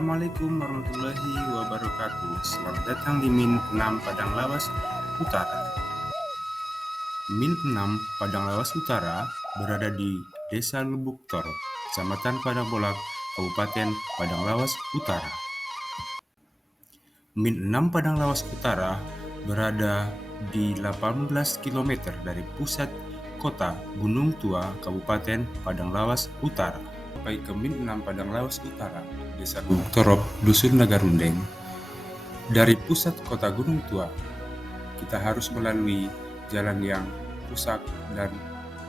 Assalamualaikum warahmatullahi wabarakatuh. Selamat datang di Min 6 Padang Lawas Utara. Min 6 Padang Lawas Utara berada di Desa Lubuk Toro, Kecamatan Padang Bolak, Kabupaten Padang Lawas Utara. Min 6 Padang Lawas Utara berada di 18 km dari pusat kota Gunung Tua, Kabupaten Padang Lawas Utara. Sampai ke Min 6 Padang Lawas Utara, Desa Lubuk Torop, Dusun Nagarundeng. Dari pusat kota Gunung Tua, kita harus melalui jalan yang rusak dan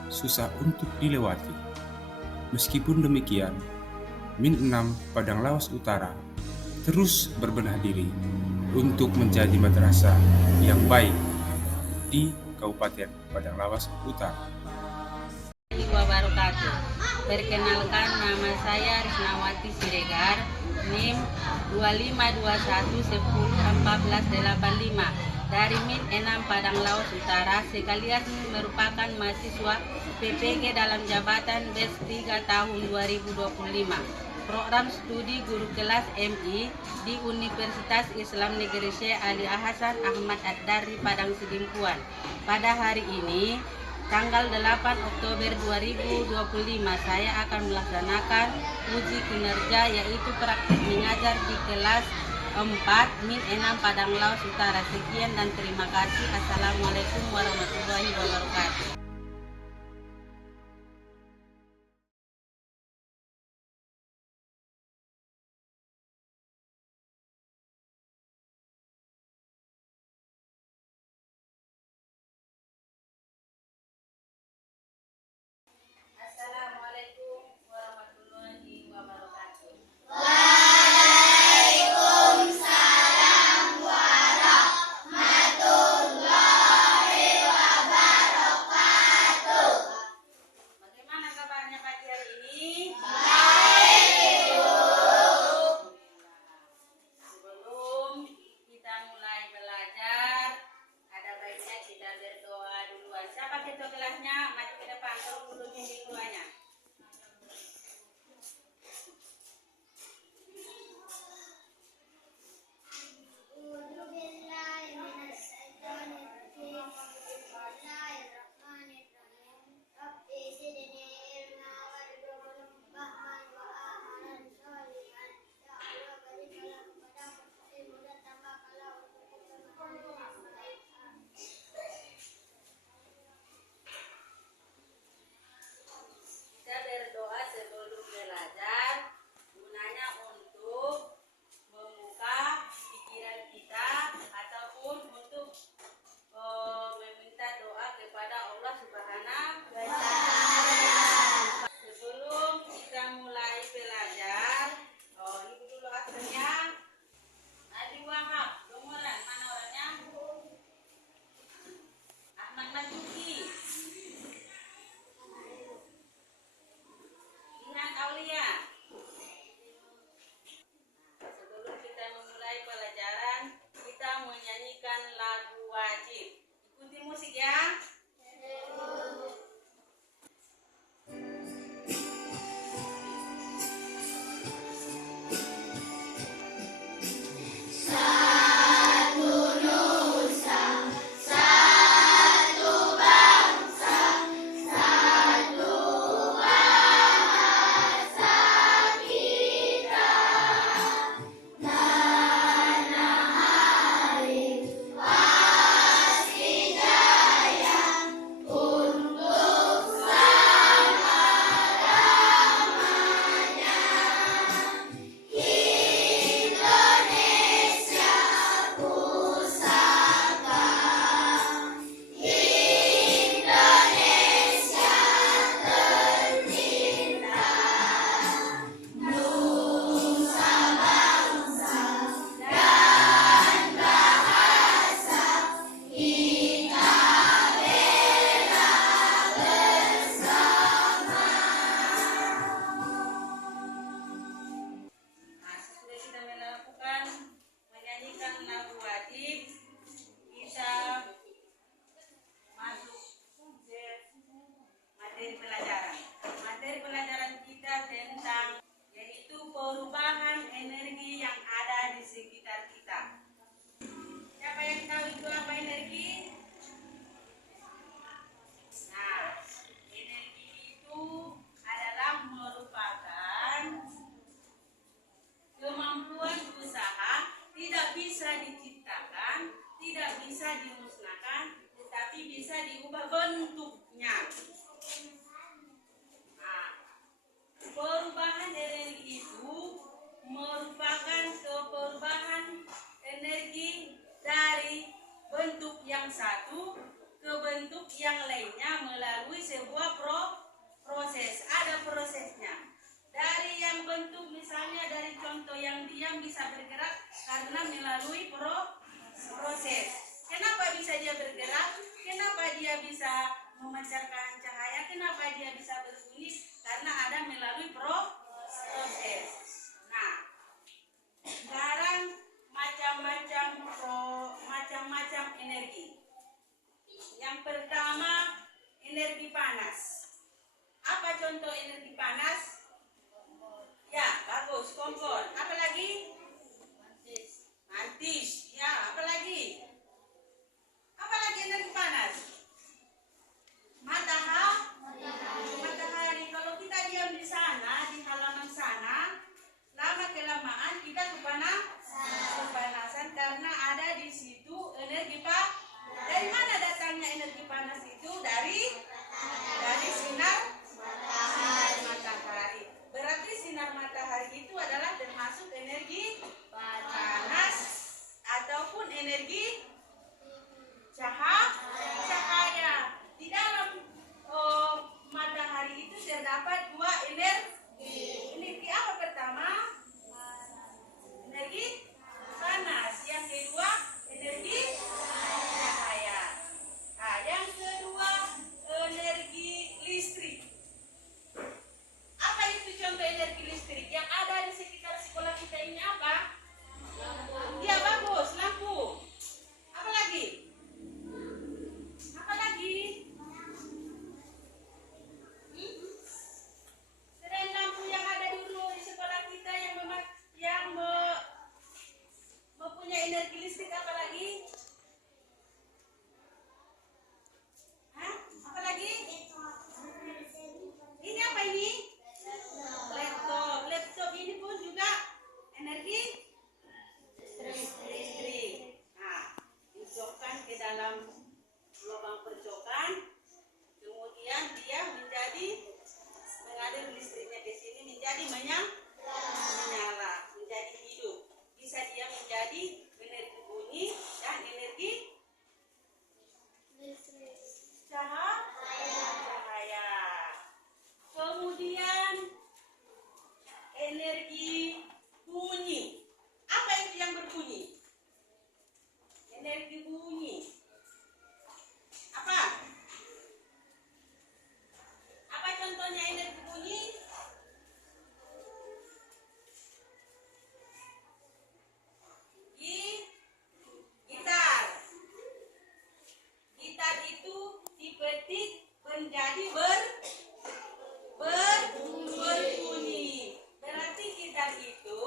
susah untuk dilewati. Meskipun demikian, Min 6 Padang Lawas Utara terus berbenah diri untuk menjadi madrasah yang baik di Kabupaten Padang Lawas Utara. Wabarakatuh. Perkenalkan, nama saya Risnawati Siregar, NIM 2521101485 dari Min 6 Padang Lawas Utara, sekalian merupakan mahasiswa PPG dalam jabatan BES 3 tahun 2025. Program studi guru kelas MI di Universitas Islam Negeri Syekh Ali Hasan Ahmad Ad-Dari Padang Sidimpuan. Pada hari ini, tanggal 8 Oktober 2025, saya akan melaksanakan uji kinerja yaitu praktik mengajar di kelas 4 Min 6 Padang Lawas Utara. Sekian dan terima kasih. Assalamualaikum warahmatullahi wabarakatuh. Assalamualaikum warahmatullahi wabarakatuh. Bagaimana kabarnya pagi hari ini? Sebelum kita mulai belajar, ada baiknya kita berdoa duluan. Siapa ketua kelasnya? Maju ke depan, tolong dulu bimbing doanya. Kita berdoa sebelum belajar, gunanya untuk membuka pikiran kita ataupun untuk meminta doa kepada Allah Subhanahu wa Ta'ala. Sebelum kita mulai belajar, ibu dulu akhirnya Adi Wahab, Domoran, mana orangnya? Ahmad Majuki, Ihan Aulia. Sebelum kita memulai pelajaran, kita menyanyikan lagu wajib. Ikuti musik ya. dimusnahkan, tetapi bisa diubah bentuknya. Nah, perubahan energi itu merupakan perubahan energi dari bentuk yang satu ke bentuk yang lainnya melalui sebuah proses. Ada prosesnya. Dari yang bentuk misalnya dari contoh yang diam bisa bergerak karena melalui proses. Kenapa bisa dia bergerak? Kenapa dia bisa memancarkan cahaya? Kenapa dia bisa berbunyi? Karena ada melalui proses. Nah, sekarang macam-macam energi. Yang pertama, energi panas. Apa contoh energi panas? Ya, bagus, kompor. Apa lagi? Mantis. Ya, apa lagi? Apa lagi energi panas? Matahari. Kalau kita diam di sana, di halaman sana, lama kelamaan kita kepanasan karena ada di situ energi panas. Dari mana datangnya energi panas itu? Dari sinar matahari. Berarti sinar matahari itu adalah termasuk energi panas ataupun energi cahaya. Di dalam matahari itu terdapat dua energi. Energi apa pertama? Energi panas. Yang kedua energi cahaya. Nah, yang kedua energi listrik. Apa itu contoh energi listrik yang ada di sekitar sekolah kita ini? Apa? Ya, bagus, lampu. Apa lagi? Selain lampu yang ada dulu di sekolah kita yang mempunyai energi listrik, apa lagi? Hah? Apa lagi? Ini apa ini? Laptop ini pun juga energi listrik. Nah, dicokkan ke dalam lubang percokan, kemudian dia menjadi mengalir listriknya ke sini menjadi menyala, menjadi hidup. Bisa dia menjadi energi bunyi dan energi cahaya. Kemudian energi bunyi. Apa itu yang berbunyi? Energi bunyi. Apa? Apa contohnya energi bunyi? Gitar. Gitar itu dipetik menjadi berbunyi. Berarti gitar itu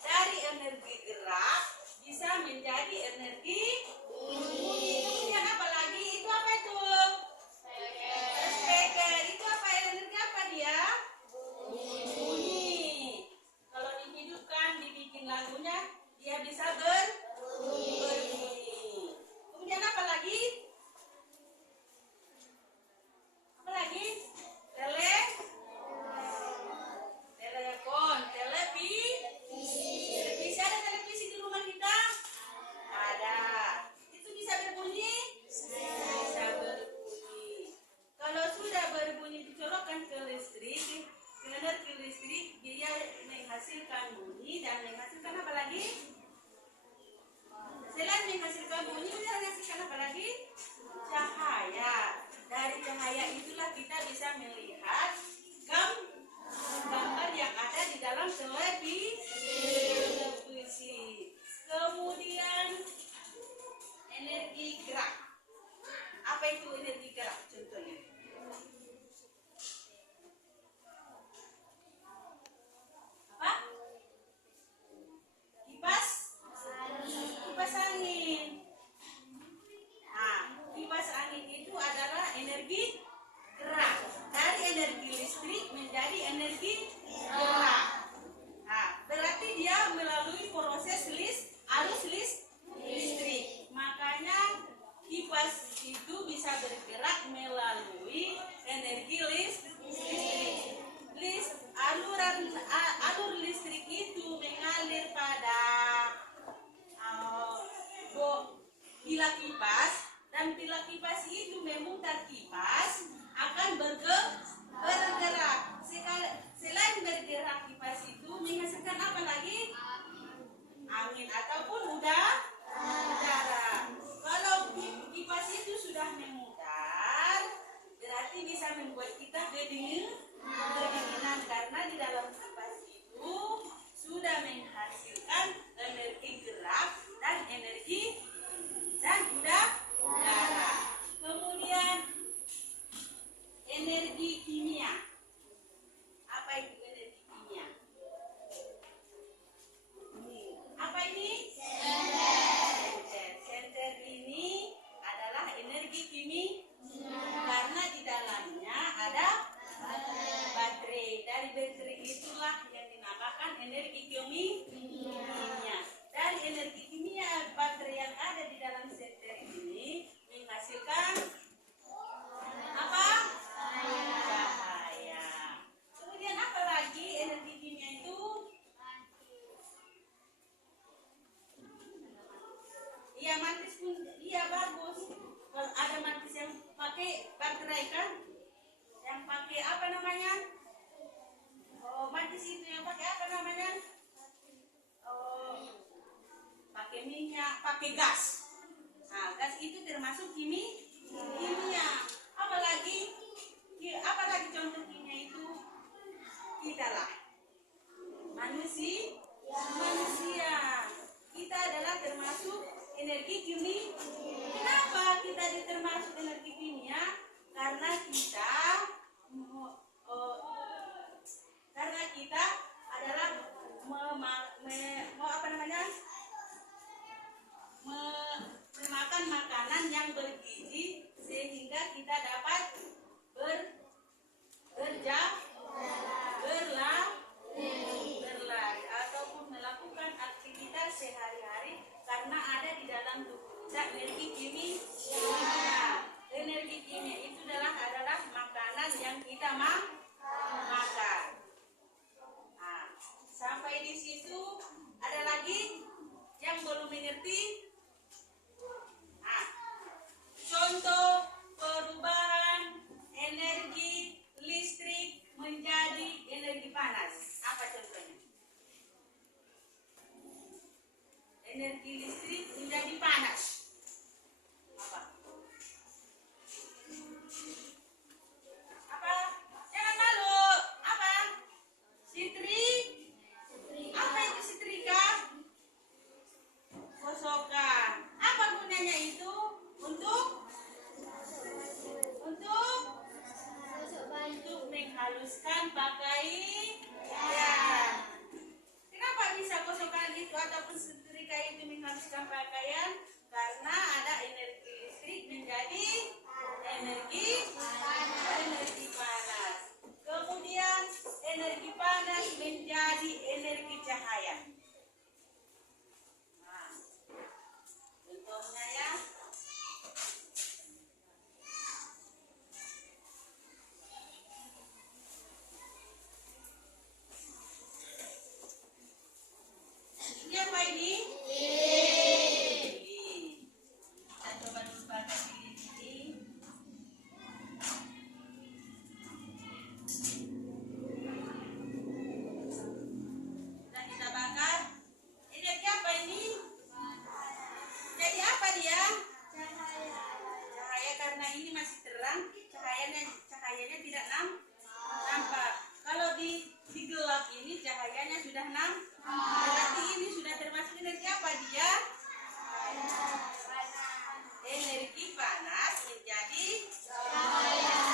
dari energi gerak bisa menjadi energi bunyi. Kemudian apa lagi? Itu apa itu? Speaker. Itu apa? Energi apa dia? Bunyi. Kalau dihidupkan, dibikin lagunya, dia bisa berbunyi. Kemudian apa lagi? Apa lagi? Telepon, televisi. Ada televisi di rumah kita? Ada. Itu bisa berbunyi? Bisa berbunyi. Kalau sudah berbunyi dicolokkan ke listrik, energi listrik, dia menghasilkan bunyi dan menghasilkan apa lagi? Selain menghasilkan bunyi, dia menghasilkan apa lagi? Cahaya. Dari cahaya itulah kita bisa melihat gambar yang ada di dalam televisi. Kemudian energi gerak. Apa itu energi gerak contohnya? Apa? Kipas angin. Nah, kipas angin itu adalah energi gerak. Dari energi listrik menjadi energi gerak. Nah, berarti dia melalui proses arus listrik. Makanya itu bisa bergerak melalui energi listrik. Alur listrik itu mengalir pada pilar kipas, dan pilar kipas itu memutar kipas akan bergerak. Selain bergerak, kipas itu menghasilkan apa lagi? Angin ataupun udara. Kalau kipas itu sudah memutar, berarti bisa membuat kita kedinginan, karena di dalam kipas itu sudah menghasilkan energi gerak dan energi udara. Kemudian energi kimia. Apa itu energi kimia? Apa ini? Senter ini adalah energi kimia karena di dalamnya ada baterai. Dari baterai itulah yang dinamakan energi kimia. Dari energi kimia baterai yang ada di dalam senter ini menghasilkan apa? Cahaya. Kemudian apa lagi energi kimia itu? Iya, mantis pun iya bagus. Kalau ada mantis yang pakai baterai kan? Yang pakai apa namanya? Oh, mantis itu yang pakai apa namanya? Oh, pakai minyak, pakai gas. Nah, gas itu termasuk kimia. Apalagi contoh kimia itu? Kita lah manusia. Kita adalah termasuk energi kimia. Kenapa kita termasuk energi kimia? Karena kita adalah memakan makanan yang bergizi sehingga kita dapat berlari ataupun melakukan aktivitas sehari-hari karena ada di dalam tubuh kita energi kimia. Energi kimia itu adalah makanan yang kita makan. Nah, sampai di situ ada lagi yang belum mengerti? Nah, contoh perubahan energi listrik menjadi energi panas. Apa contohnya? Energi listrik menjadi panas. Apa? Jangan malu. Apa? Apa itu setrika? Kosokan. Apa gunanya itu? Untuk menghaluskan pakaian. Kenapa bisa kosokan itu ataupun setrika itu menghaluskan pakaian? Karena ada energi listrik menjadi energi panas. Kemudian energi panas menjadi energi cahaya. Nah, contohnya ya. Ini apa ini? Kita coba dulu pakai ini. Dan kita bakar. Energi apa ini? Jadi apa dia? Cahaya, karena ini masih terang, cahayanya tidak nampak. Kalau di gelap ini cahayanya sudah berarti ini sudah termasuk energi apa dia? Energi panas menjadi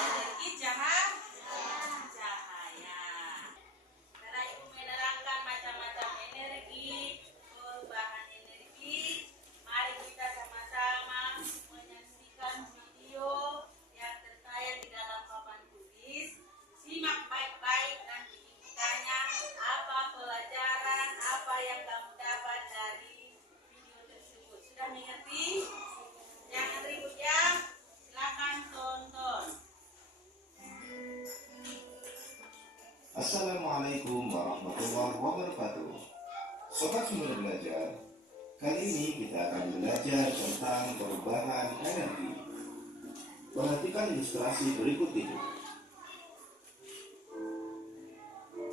energi cahaya. Karena ibu menerangkan macam-macam energi, perubahan energi. Mari kita sama-sama menyaksikan video yang tertayang di dalam papan tulis. Simak baik-baik dan tanya apa pelajaran, apa yang kamu dapat dari video tersebut. Sudah mengerti? Assalamualaikum warahmatullahi wabarakatuh. Sobat Sumber Belajar, kali ini kita akan belajar tentang perubahan energi. Perhatikan ilustrasi berikut ini.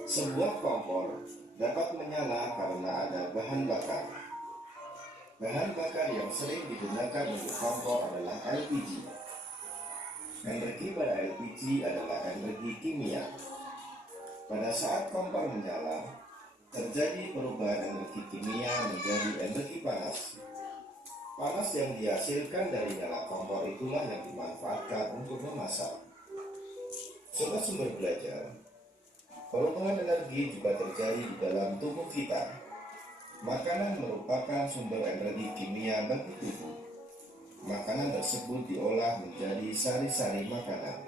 Sebuah kompor dapat menyala karena ada bahan bakar. Bahan bakar yang sering digunakan untuk kompor adalah LPG. Energi pada LPG adalah energi kimia. Pada saat kompor menyala, terjadi perubahan energi kimia menjadi energi panas. Panas yang dihasilkan dari nyala kompor itulah yang dimanfaatkan untuk memasak. Sobat Sumber Belajar, perubahan energi juga terjadi di dalam tubuh kita. Makanan merupakan sumber energi kimia bagi tubuh. Makanan tersebut diolah menjadi sari-sari makanan.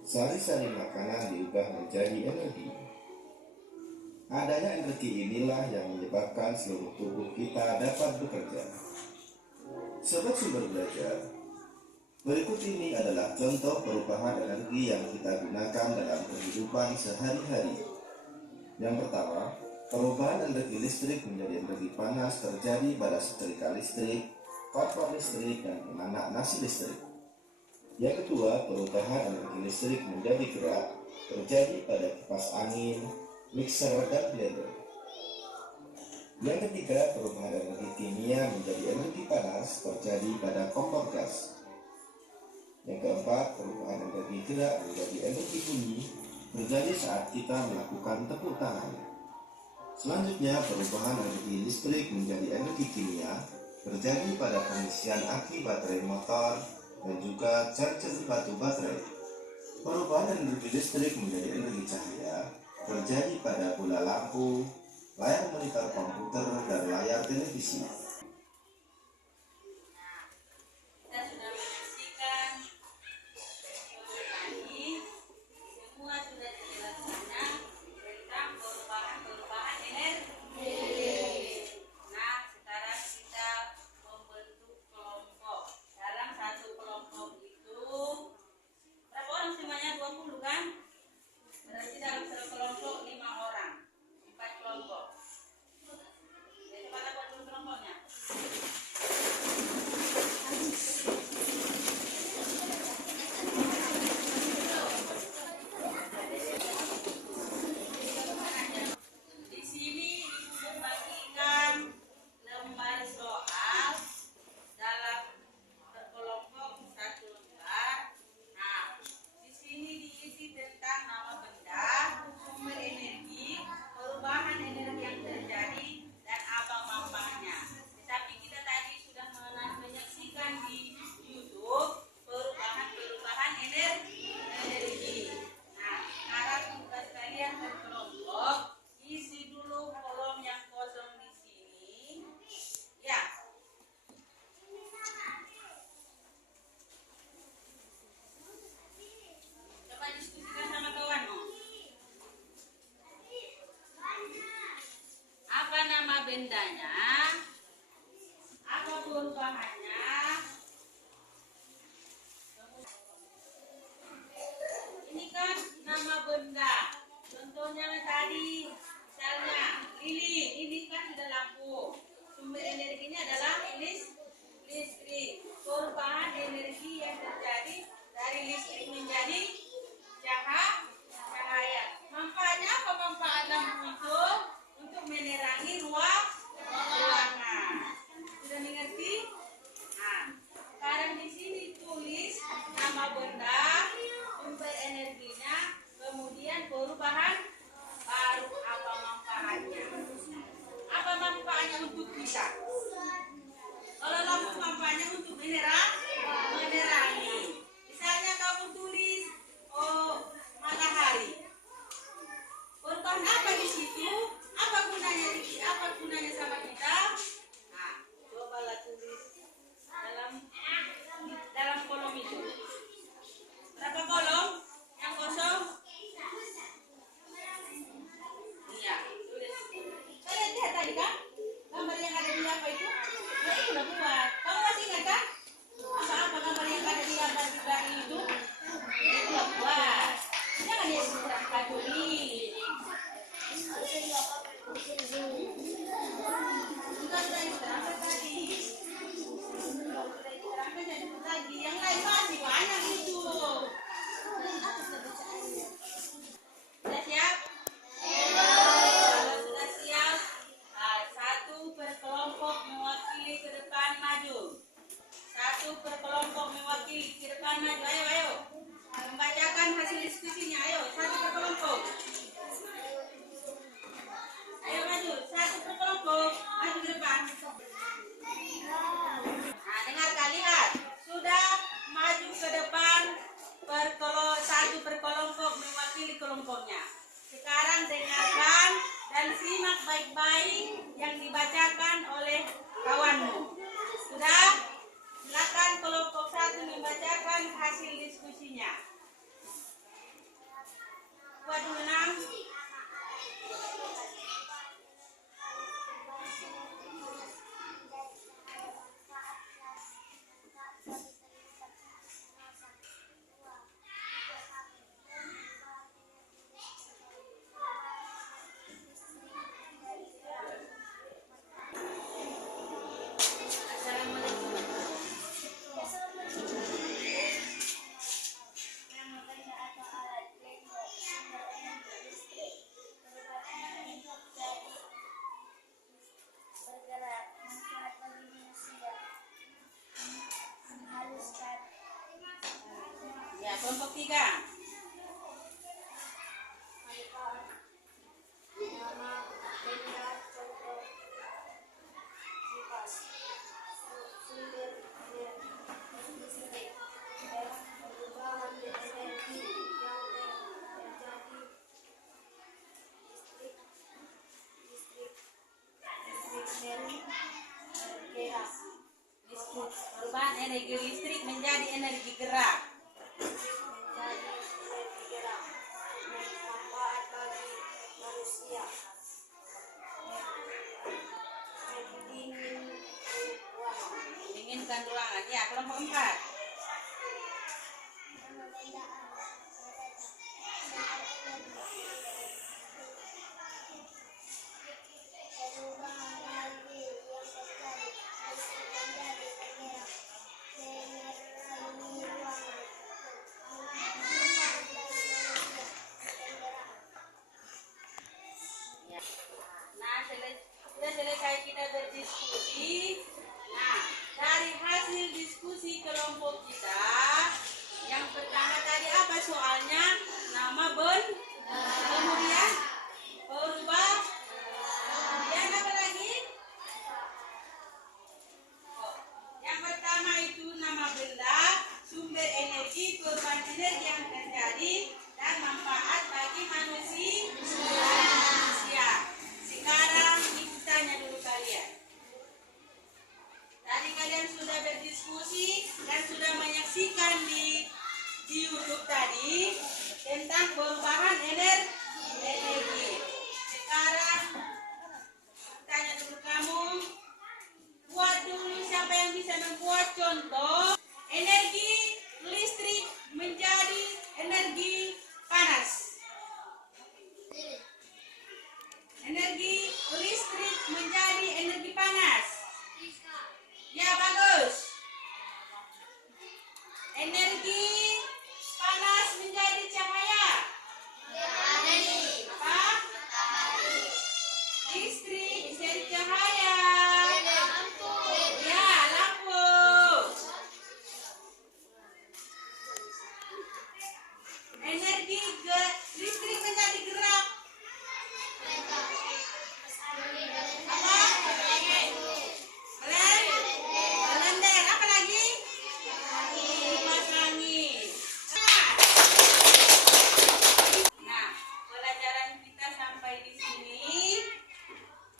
Sari-sari makanan diubah menjadi energi. Adanya energi inilah yang menyebabkan seluruh tubuh kita dapat bekerja. Sobat Sumber Belajar, berikut ini adalah contoh perubahan energi yang kita gunakan dalam kehidupan sehari-hari. Yang pertama, perubahan energi listrik menjadi energi panas terjadi pada setrika listrik, kompor listrik, dan penanak nasi listrik. Yang kedua, perubahan energi listrik menjadi gerak terjadi pada kipas angin, mixer, dan blender. Yang ketiga, perubahan energi kimia menjadi energi panas terjadi pada kompor gas. Yang keempat, perubahan energi gerak menjadi energi bunyi terjadi saat kita melakukan tepuk tangan. Selanjutnya, perubahan energi listrik menjadi energi kimia terjadi pada pengisian aki baterai motor dan juga charger batu baterai. Perubahan energi listrik menjadi energi cahaya terjadi pada bola lampu, layar monitor komputer, dan layar televisi. Kita sudah menyaksikan video tadi, semua sudah dijelaskannya tentang perubahan energi. Nah, sekarang kita membentuk kelompok. Dalam satu kelompok itu berapa orang semuanya? 20 kan? Berarti dalam satu kelompok 5 orang, 4 kelompok. Ya, coba kita buat dulu kelompoknya. Di sini Ibu membagikan lembar soal dalam berkelompok satu lembar. Nah, di sini diisi tentang nama benda, sumber energi, perubahan energi yang terjadi, dan apa manfaatnya. Tapi kita tadi sudah menyaksikan di YouTube perubahan energi. Nah, sekarang tugas kalian berkelompok, isi dulu kolom yang kosong di sini. Ya. Coba diskusikan sama kawanmu. Apa nama bendanya? Apa perubahannya? Ini kan nama benda. Contohnya tadi, misalnya lilin. Ini kan sudah lampu. Sumber energinya adalah listrik. Perubahan energi yang terjadi dari listrik menjadi cahaya. Manfaatnya apa manfaat lampu itu? Untuk menerangi ruangan. Sudah mengerti? Nah, sekarang di sini tulis nama benda, sumber energinya, kemudian perubahan baru apa manfaatnya. Apa manfaatnya untuk kita? Kalau lampu manfaatnya untuk menerangi. Misalnya kamu tulis matahari. Perubahan apa di situ? Apa gunanya sama kita? Nah, cobalah tulis dalam kolom itu. Berapa kolom? Yang kosong? Iya, tulis. Kalian lihat tadi kan? Gambar yang ada di mewakili ke depan maju. Ayo, ayo. Membacakan hasil diskusinya. Ayo, satu per kelompok. Ayo maju, satu per kelompok. Maju ke depan. Nah, dengarkan, lihat. Sudah maju ke depan satu per kelompok mewakili kelompoknya. Sekarang dengarkan dan simak baik-baik yang dibacakan oleh kawanmu. Sudah? Silakan kelompok satu membacakan hasil diskusinya. Waduh, menang. Ya, kelompok 3. Perubahan energi listrik menjadi energi gerak. Dinginkan ruangan. Ya, kelompok 4. Nah, sudah selesai kita berdiskusi. Nah, dari hasil diskusi kelompok kita, yang pertama tadi apa soalnya? Nama kemudian berubah, kemudian apa lagi? Yang pertama itu nama benda, sumber energi, perubahan energi yang terjadi, dan manfaat bagi manusia. Sekarang ibu tanya dulu kalian. Tadi kalian sudah berdiskusi dan sudah menyaksikan di YouTube tadi tentang perubahan energi. Sekarang tanya dulu kamu, buat dulu siapa yang bisa membuat contoh energi listrik menjadi energi panas. Energi listrik menjadi energi panas. Ya, bagus. Energi panas menjadi cahaya. Apa? Listrik menjadi cahaya. Ya, lampu. Energi listrik menjadi gerak. Kalender, apa lagi? Kipas angin. Nah, pelajaran kita sampai di sini.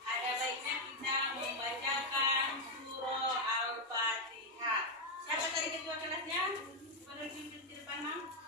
Ada baiknya kita membacakan surah Al-Fatihah. Siapa tadi ketua kelasnya? Boleh tunjuk di depan, Mam?